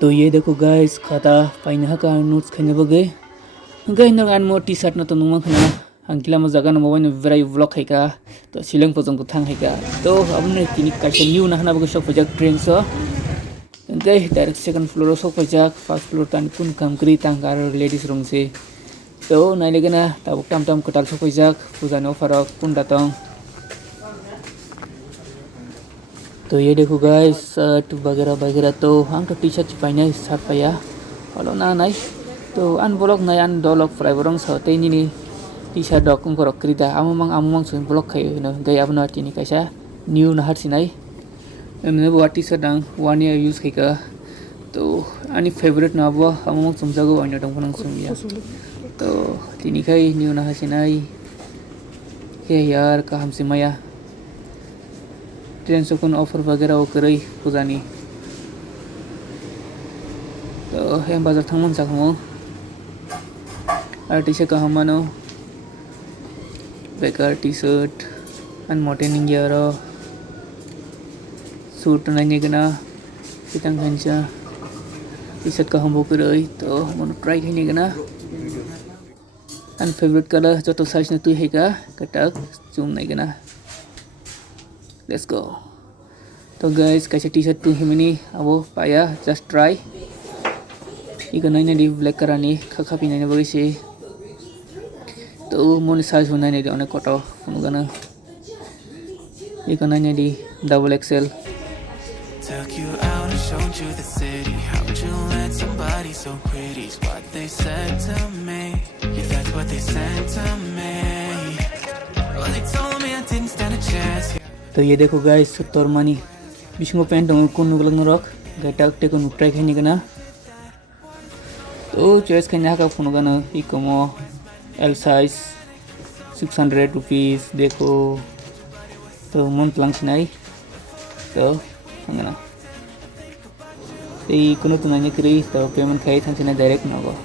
तो ये देखो गाइस खाता पाइना का नोट्स खाने बगे गाइन नगान मो टी-शर्ट न तो नुमा खना अंकिला म जगह न मोबाइल वेराइ व्लॉग हैका तो सिलंग पजंग को थांग हैका तो अब ने तिनी कासे न्यू ना हना बगे सब फजक ट्रेन सो गे डायरेक्ट सेकंड फ्लोर सब फजक फर्स्ट फ्लोर तान कुन काम करी तांगार लेडीज रूम से तो नाइले गना ताबक टाम टाम कटाल सब फजक पूजा न फरक कुन दातंग तो ये देखो गाइस शर्ट वगैरह वगैरह तो हम तो टी-शर्ट पाइना शर्ट पाया हेलो ना नाइ तो अन ब्लॉग नाइ अन डॉलॉग फ्राई बरंग सते नि टी-शर्ट डॉग को रखरीदा आमुमंग सुन ब्लॉग खायो न गय अब न तिनी कैसा न्यू न हरसि नाइ एमने बवा टी-शर्ट आं 1 ईयर यूज खैका तो आनी फेवरेट न अब आमुमंग सुमजागो अन दंग फनंग सुमिया तो तिनी कै न्यू न हरसि नाइ के यार का हमसे माया ट्रेन से कुन ऑफर वगैरह वो करई पुजानी तो हम बाजार थांगमन साखमो आर टी-शर्ट का हमनो बेकार टी-शर्ट अन मोटेनिंग यार सूट नाइने गना कितंग हंचा टी-शर्ट का हम वो करई तो मनो ट्राई खैने गना अन फेवरेट कलर जो तो साइज न तु हैका कटक चुम नाइ गना लेट्स गो तो गाइस कैसे टी-शर्ट तू हिमनी अब पाया जस्ट ट्राई इको नाइने दी ब्लैक करानी खखा पिनाने बगैसे तो मोने साइज होनाने दी अनेक कटो फुनुगाना इको नाइने दी double XL Took you out and showed you the city. How would you let somebody so pretty? It's what they said to me. Yeah, that's what they said to me. Well, they told me I didn't stand a chance. तो ये देखो guys सत्तर मानी बिस्मो pant हम कुन नुगलग न रख गटाक टेको नुट्राई खैनी गना तो चॉइस खैना का फुनुगाना इकोमो एल साइज 600 रुपीस देखो तो मन प्लांग नाइ तो हंगना तो कुनो तो नाइ करी तो पेमेंट खाई थांसिना डायरेक्ट नगो